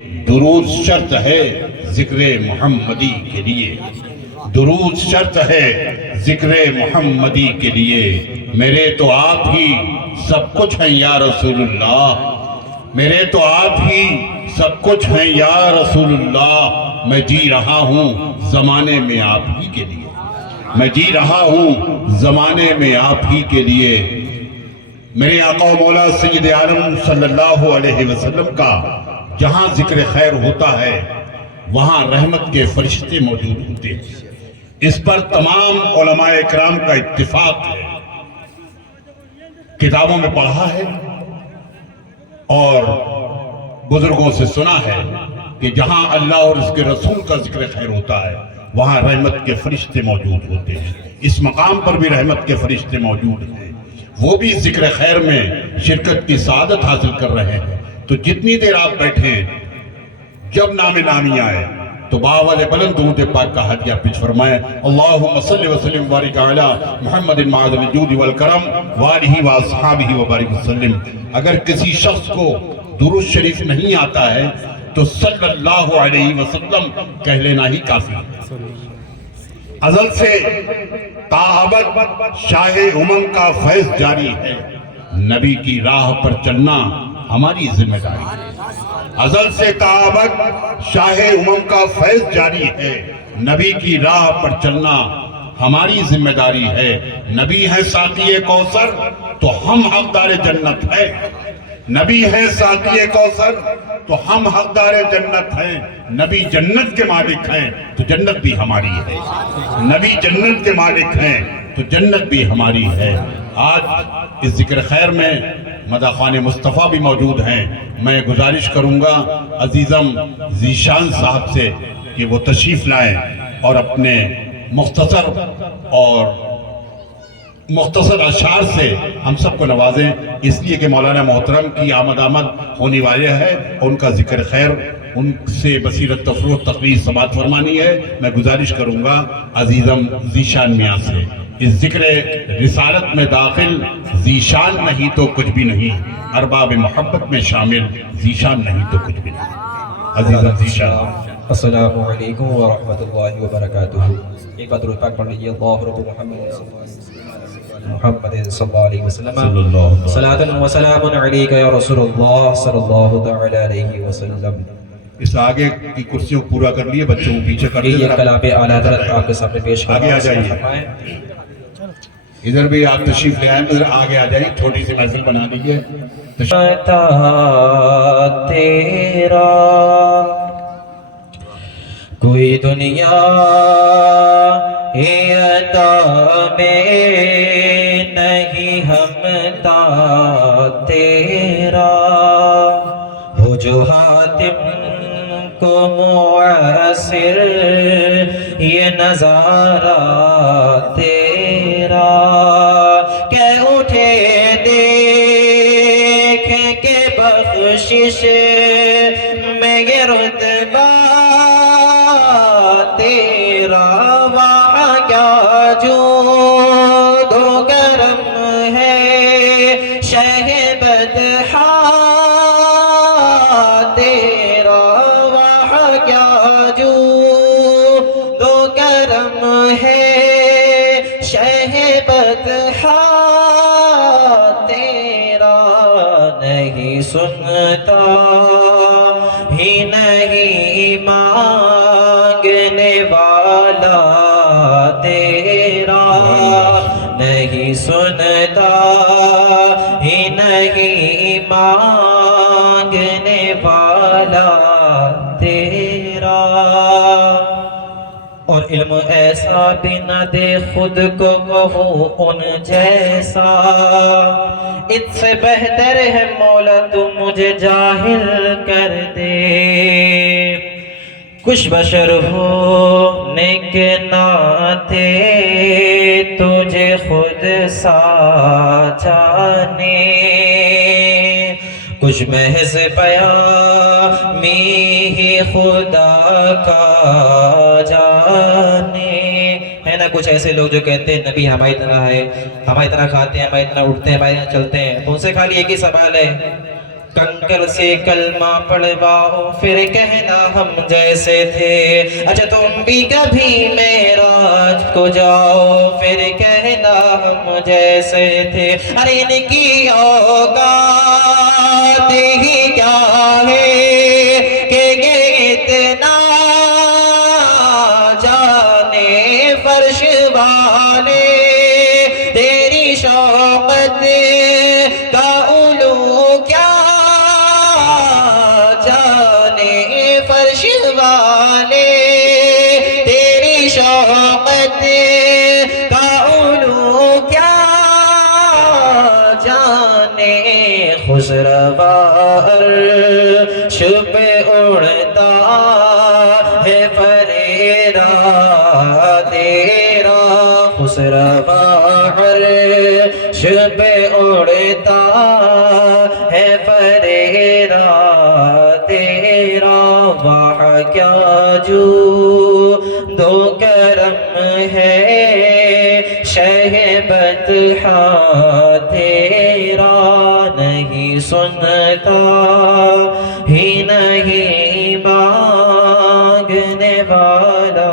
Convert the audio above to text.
درود شرط ہے ذکر محمدی کے لیے، درود شرط ہے ذکر محمدی کے لیے، میرے تو آپ ہی سب کچھ ہیں یا رسول اللہ، میرے تو آپ ہی سب کچھ ہیں یا رسول اللہ، میں جی رہا ہوں زمانے میں آپ ہی کے لیے، میں جی رہا ہوں زمانے میں آپ ہی کے لیے۔ میرے آقا و مولا سید عالم صلی اللہ علیہ وسلم کا جہاں ذکر خیر ہوتا ہے وہاں رحمت کے فرشتے موجود ہوتے ہیں، اس پر تمام علماء اکرام کا اتفاق ہے، کتابوں میں پڑھا ہے اور بزرگوں سے سنا ہے کہ جہاں اللہ اور اس کے رسول کا ذکر خیر ہوتا ہے وہاں رحمت کے فرشتے موجود ہوتے ہیں، اس مقام پر بھی رحمت کے فرشتے موجود ہیں، وہ بھی ذکر خیر میں شرکت کی سعادت حاصل کر رہے ہیں۔ تو جتنی دیر آپ بیٹھیں، جب نام نامی آئے تو باول بلند درود پاک کا ہدیہ پیش فرمائیں۔ اللہم صلی وسلم وبارک علی محمد معدن الجود والکرم وآلہ واصحابہ وبارک وسلم۔ اگر کسی شخص کو درود شریف نہیں آتا ہے تو صلی اللہ علیہ وسلم کہہ لینا ہی کافی ہے۔ ازل سے تا ابد شاہ امم کا فیض جاری ہے، نبی کی راہ پر چلنا ہماری ذمہ داری ہے۔ ازل سے تا ابد شاہ امم کا فیض جاری ہے، نبی کی راہ پر چلنا ہماری ذمہ داری ہے۔ نبی ہے ساقی کوثر تو ہم حقدار جنت ہے، نبی ہے ساقی کوثر تو ہم حقدار جنت ہیں، نبی جنت کے مالک ہیں تو جنت بھی ہماری ہے، نبی جنت کے مالک ہیں تو جنت بھی ہماری ہے۔ آج اس ذکر خیر میں مداحان مصطفیٰ بھی موجود ہیں، میں گزارش کروں گا عزیزم ذیشان صاحب سے کہ وہ تشریف لائیں اور اپنے مختصر اشعار سے ہم سب کو نوازیں، اس لیے کہ مولانا محترم کی آمد ہونے والے ہے، ان کا ذکر خیر ان سے بصیرت تفروح تقریر سماعت فرمانی ہے۔ میں گزارش کروں گا عزیزم ذیشان میاں سے، اس ذکر رسالت میں داخل ذیشان نہیں تو کچھ بھی نہیں، ارباب محبت میں شامل ذیشان نہیں تو کچھ بھی نہیں۔ عزیزم ذیشان، السلام علیکم ورحمۃ اللہ وبرکاتہ۔ ایک بات درود پاک پڑھ لیجیے، اللہ رب محمد صلی اللہ علیہ وسلم، صلاۃ و سلام علیک یا رسول اللہ صلی اللہ تعالی علیہ وسلم۔ اس آگے کی کرسیوں پورا کر لیے، بچوں کو پیچھے کر یہ کلام اعلیٰ حضرت آپ کے سامنے پیش کرنا آگے آ جائیے، ادھر بھی آپ تشریف لے آئیں، ادھر آگے آ جائیے، چھوٹی سی محفل بنا دیجیے۔ تیرا کوئی دنیا عطا میں نہیں ہمتا تیرا، ہو جو حاتم کو معاصر یہ نظارہ تیرا، کہ اٹھے دیکھ کے بخشش میں یہ رتبہ تیرا، وہاں کیا جود و کرم ہے شہ بدحا تیرا، وہاں کیا جود و کرم ہے شہ بدحا تیرا، نہیں سنتا ہی نہیں مانگنے والا تیرا، نہیں سنتا ہی نہیں مانگنے والا تیرا، اور علم ایسا بھی نہ دے خود کو کہوں ان جیسا، اس سے بہتر ہے مولا تو مجھے جاہل کر دے، کچھ بشر ہونے کے ناطے تجھے خود سا جانے، کچھ محض پیامی ہی خدا کا جانے، ہے نا کچھ ایسے لوگ جو کہتے ہیں نبی ہماری طرح ہے، ہماری طرح کھاتے ہیں، ہماری طرح اٹھتے ہیں، ہماری طرح چلتے ہیں، تو ان سے خالی ایک ہی سوال ہے کنکر سے کلمہ پڑھواؤ پھر کہنا ہم جیسے تھے اچھا تم بھی کبھی معراج کو جاؤ پھر کہنا ہم جیسے تھے ارے ان کی اوقات ہی کیا ہے کہ اتنا جانے فرش والے تیری شوقت کا علو کیا جانے فرش والے تیری شوقت کا علو کیا جانے خسروا عرش پہ اڑتا ہے فریدا تیرا خسروا عرش پہ اڑتا ہے فریدا تیرا واہ کیا جو دو کرم ہے شہ بطحا تیرا نہیں سنتا ہی نہیں مانگنے والا